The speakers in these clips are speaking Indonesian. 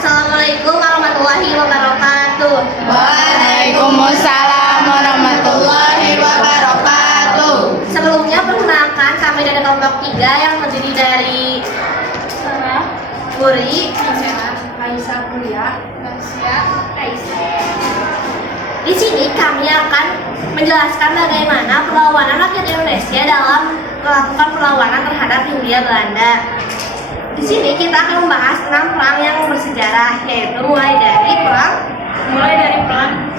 Assalamualaikum warahmatullahi wabarakatuh. Waalaikumsalam warahmatullahi wabarakatuh. Sebelumnya perkenalkan kami dari kelompok 3 yang terdiri dari Sarah, Puri, Aisyah, Di sini kami akan menjelaskan bagaimana perlawanan rakyat Indonesia dalam melakukan perlawanan terhadap Hindia Belanda. Di sini kita akan membahas 6 perang yang bersejarah, yaitu mulai dari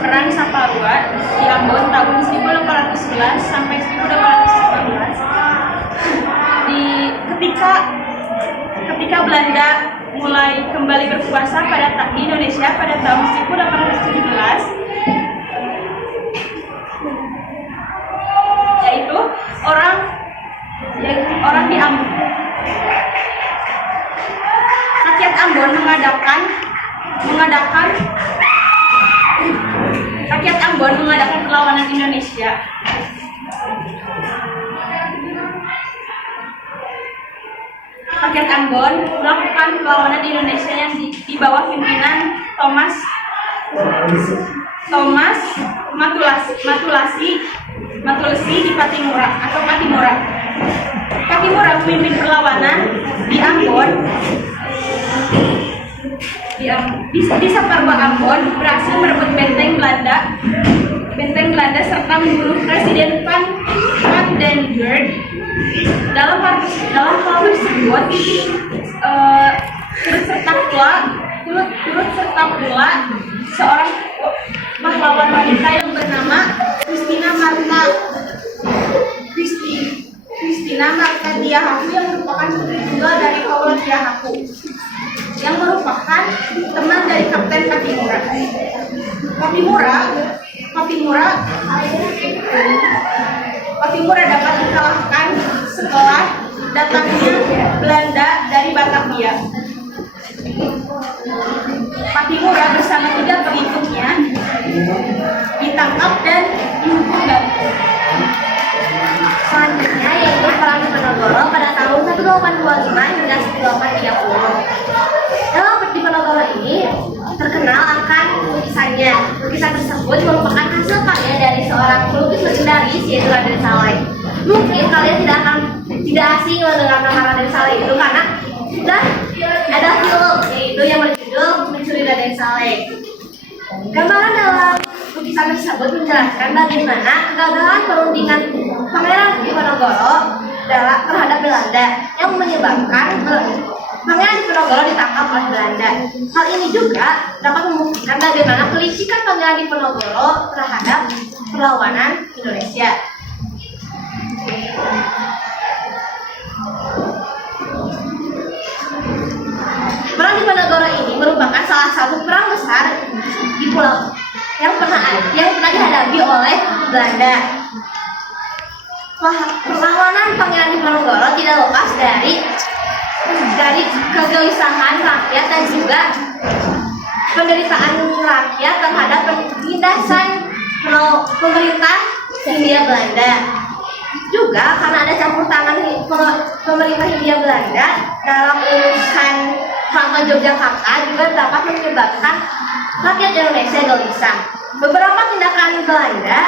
perang Saparua di Ambon tahun 1811 sampai 1815. Ketika Belanda mulai kembali berkuasa di Indonesia pada tahun 1817, yaitu orang di Ambon. Rakyat Ambon mengadakan perlawanan Indonesia. Rakyat Ambon melakukan perlawanan Indonesia yang di bawah pimpinan Thomas Matulesi di Patimura. Patimura memimpin perlawanan di Ambon. Di Saparua Ambon berhasil merebut benteng Belanda serta membunuh Presiden Van den Burg. Dalam perang tersebut turut serta pula seorang pahlawan wanita yang bernama Christina Marta Tiahaku yang merupakan putri tunggal dari Paula Tiahaku, yang merupakan teman dari Kapten Patimura dapat dikalahkan setelah datangnya Belanda dari Batavia. Patimura bersama 3 pengikutnya ditangkap dan dihukum gantung. Selanjutnya yaitu Perang Diponegoro pada tahun 1825 hingga 1830. Dalam Diponegoro ini terkenal akan lukisannya. Lukisan tersebut merupakan hasil karya dari seorang pelukis legendaris, yaitu Raden Saleh. Mungkin kalian tidak asing mendengar nama Raden Saleh itu karena sudah ada film yaitu yang berjudul Mencuri Raden Saleh. Gambaran dalam lukisan tersebut menjelaskan bagaimana kegagalan perundingan Pangeran Diponegoro terhadap Belanda yang menyebabkan Pangeran Diponegoro ditangkap oleh Belanda. Hal ini juga dapat membuktikan bagaimana kelicikan Pangeran Diponegoro terhadap perlawanan Indonesia. Perang Diponegoro ini merupakan salah satu perang besar di pulau yang pernah dihadapi oleh Belanda. Perlawanan Pangeran Diponegoro tidak lepas dari kegelisahan rakyat dan juga penderitaan rakyat terhadap penindasan pemerintah Hindia Belanda. Juga karena ada campur tangan pemerintah Hindia Belanda dalam urusan Keraton Yogyakarta juga dapat menyebabkan rakyat Indonesia gelisah. Beberapa tindakan Belanda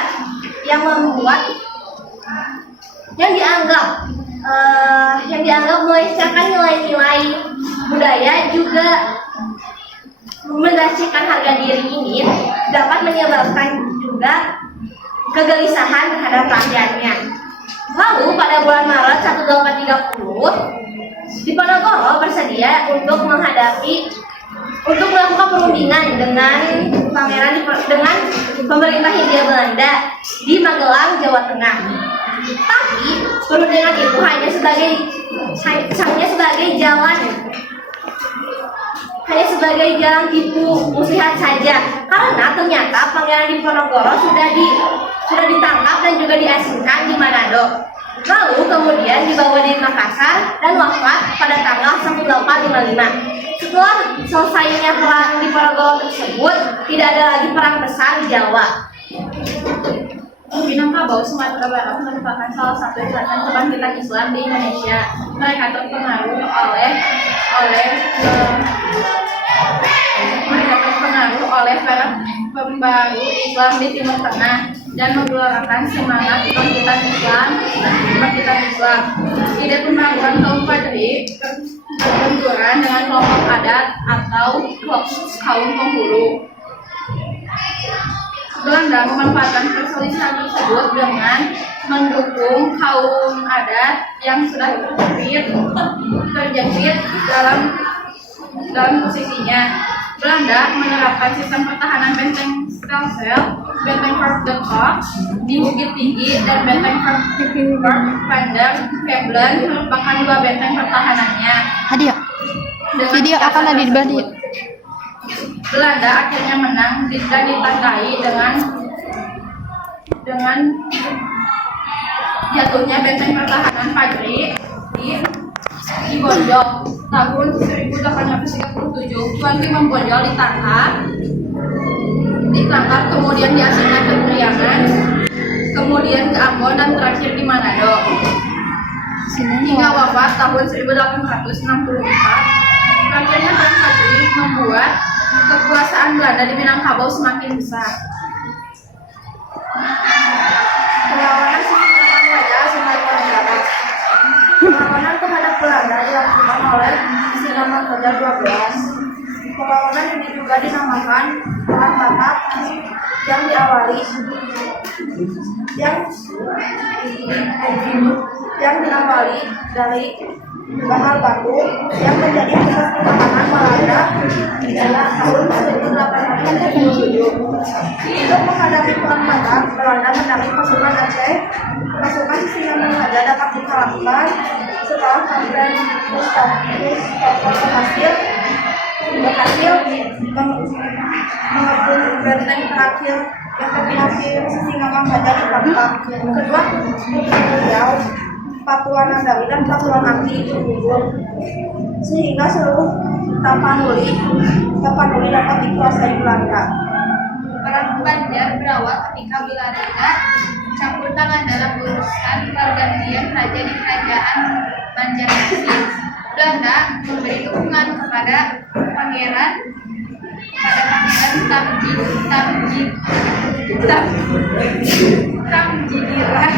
yang dianggap melecehkan nilai-nilai budaya juga menggacirkan harga diri ini dapat menyebabkan juga kegelisahan terhadap rakyatnya. Lalu pada bulan Maret 1830, Diponegoro bersedia untuk melakukan perundingan dengan pemerintah Hindia Belanda di Magelang, Jawa Tengah. Tapi perundingan itu hanya sebagai jalan tipu muslihat saja, karena ternyata Pangeran Diponegoro sudah ditangkap dan juga diasingkan di Manado. Lalu kemudian dibawa di Makassar dan wafat pada tanggal 1855. Setelah selesainya perang Diponegoro tersebut, tidak ada lagi perang besar di Jawa. Minangkabau, Sumatera Barat merupakan salah satu gerakan kebangkitan Islam di Indonesia. Mereka terpengaruh oleh baru Islam di Timur Tengah dan menggelorakan semangat kebangkitan Islam. Ide pembangunan kaum Padri berbenturan dengan kelompok adat atau kaum penghulu. Belanda memanfaatkan perselisihan tersebut dengan mendukung kaum adat yang sudah terjepit dalam posisinya. Belanda menerapkan sistem pertahanan benteng Stelsel, benteng Fort de Kock di Bukit Tinggi, dan benteng Fort van der Keblen merupakan dua benteng pertahanannya. Hadiah. Video akan ada di bawah. Belanda akhirnya menang dan ditandai dengan jatuhnya benteng pertahanan Padri di Bonjol tahun 1837. Tuan Timur Bonjol ditangkap, kemudian diasingkan ke Priangan, kemudian ke Ambon, dan terakhir di Manado. Hingga wafat tahun 1864. Akhirnya Tuan Padri membuat kekuasaan Belanda di Minangkabau semakin besar. Perlawanan Sisingamang Wajah Sumatera Barat. Perlawanan terhadap Belanda dilakukan oleh Sisingamang Wajah 12. Perlawanan ini juga dinamakan Perang Batak yang diawali dari Bahar Batu yang menjadi pusat pertahanan Belanda di era tahun 1877. Untuk menghadapi Perang Batak, Belanda menarik pasukan Aceh. Pasukan Sisingamang Wajah dapat dikalahkan setelah Kapten Mustafa berhasil mengepung benteng terakhir yang terakhir Sisingamang Wajah ditangkap. Kedua beliau, Patuan Nandali dan Patuan Akti itu gugur, sehingga seluruh Tapanuli dapat dikuasai Belanda. Perang Banjar berawal ketika Belanda campur tangan dalam urusan pergantian raja di kerajaan Banjarmasin. Belanda memberi dukungan kepada Pangeran Tamjidillah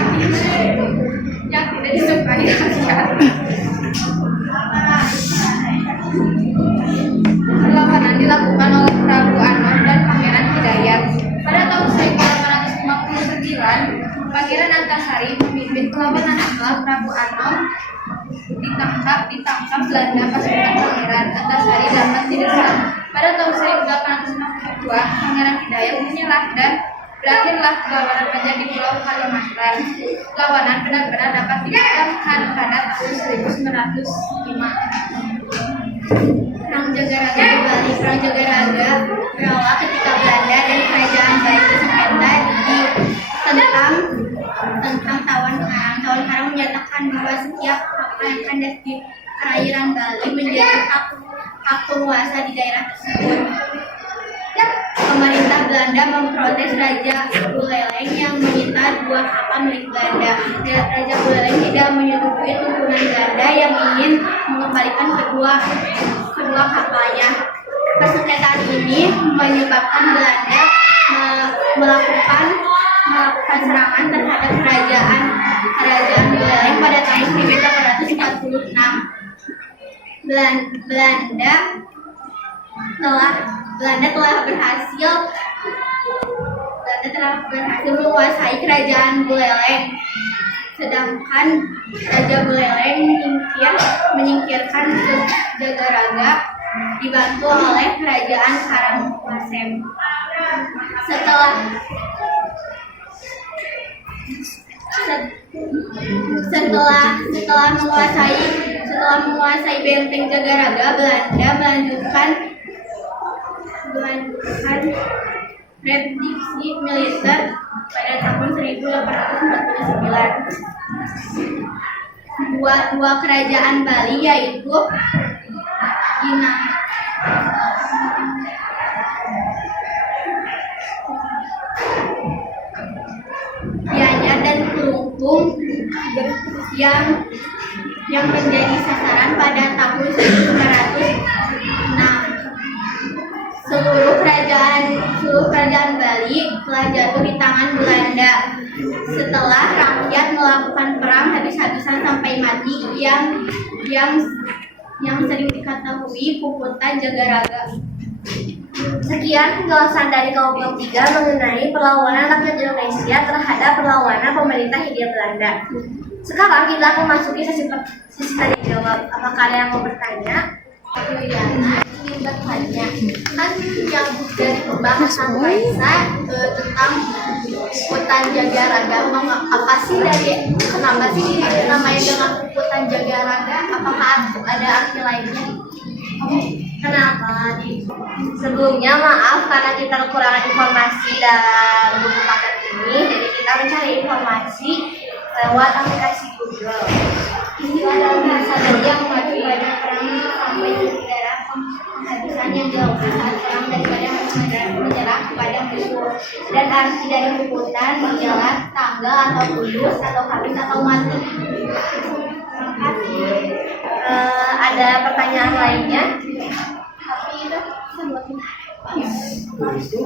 yang tidak disukai rakyat. Perlawanan dilakukan oleh Prabu Anom dan Pangeran Hidayat. Pada tahun 1859, Pangeran Antasari memimpin perlawanan setelah Prabu Anom ditangkap Belanda. Pasukan Pangeran Antasari dapat didesak. Pada tahun 1862, Pangeran Hidayat menyerah dan berakhirlah perlawanan Banjar di Pulau Kalimantan. Perlawanan benar-benar dapat dilakukan pada tahun 1905. Perang Jagaraga di Bali. Perang Jagaraga berawal ketika Belanda dan Kerajaan Bali bersengketa tentang Tawan Karang menyatakan bahwa setiap kapal yang kandas di perairan Bali menjadi hak penguasa di daerah tersebut. Pemerintah Belanda memprotes Raja Buleleng yang menyita 2 kapal milik Belanda. Raja Buleleng tidak menyetujui tuntunan Belanda yang ingin mengembalikan kedua kapalnya. Persengketaan ini menyebabkan Belanda melakukan serangan terhadap kerajaan Buleleng pada tahun 1846. Belanda telah berhasil menguasai kerajaan Buleleng, sedangkan Raja Buleleng menyingkirkan Jagaraga dibantu oleh kerajaan Karangasem. Setelah menguasai benteng Jagaraga, Belanda melanjutkan reduksi militer pada tahun 1849. Dua kerajaan Bali yaitu Gianyar dan Kelungkung yang menjadi sasaran pada tahun 1906. Seluruh kerajaan seluruh kerajaan Bali telah jatuh di tangan Belanda setelah rakyat melakukan perang habis-habisan sampai mati yang sering diketahui Puputan Jagaraga. Sekian penjelasan dari kelompok 3 mengenai perlawanan rakyat Indonesia terhadap perlawanan pemerintah Hindia Belanda. Sekarang kita akan memasuki sesi tanya jawab. Apakah ada yang mau bertanya? Juliana ingin bertanya, kan yang dari pembahasan Raisa tentang Puputan Jagaraga, apa sih kenapa sih namanya dengan Puputan Jagaraga? Apakah ada arti lainnya? Kenapa? Sebelumnya maaf karena kita kekurangan informasi dalam buku paket ini, jadi kita mencari informasi lewat aplikasi Google. Istilah dalam bahasa Bali yang mengacu pada perang sampai di daerah penghabisan yang dilakukan saat perang daripada menyerah kepada musuh. Dan arti dari puputan menjelat, tanggal atau putus atau habis atau mati. Terima kasih. Ada pertanyaan lainnya? Tapi itu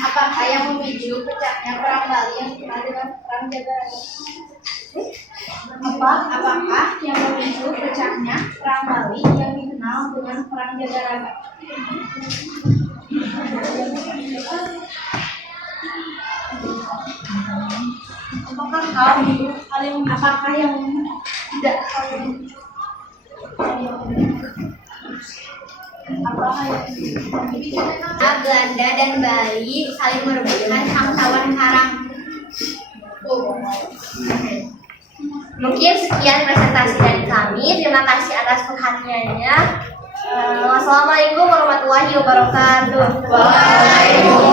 apakah yang memicu pecahnya perang Bali yang dikenal dengan perang Jagaraga? Apakah yang memicu pecahnya perang Bali yang dikenal dengan perang Jagaraga? Apakah yang tidak Belanda dan Bali saling merebutkan Bangsawan Karang. Mungkin sekian presentasi dari kami. Terima kasih atas perhatiannya. Wassalamualaikum warahmatullahi wabarakatuh. Waalaikumsalam.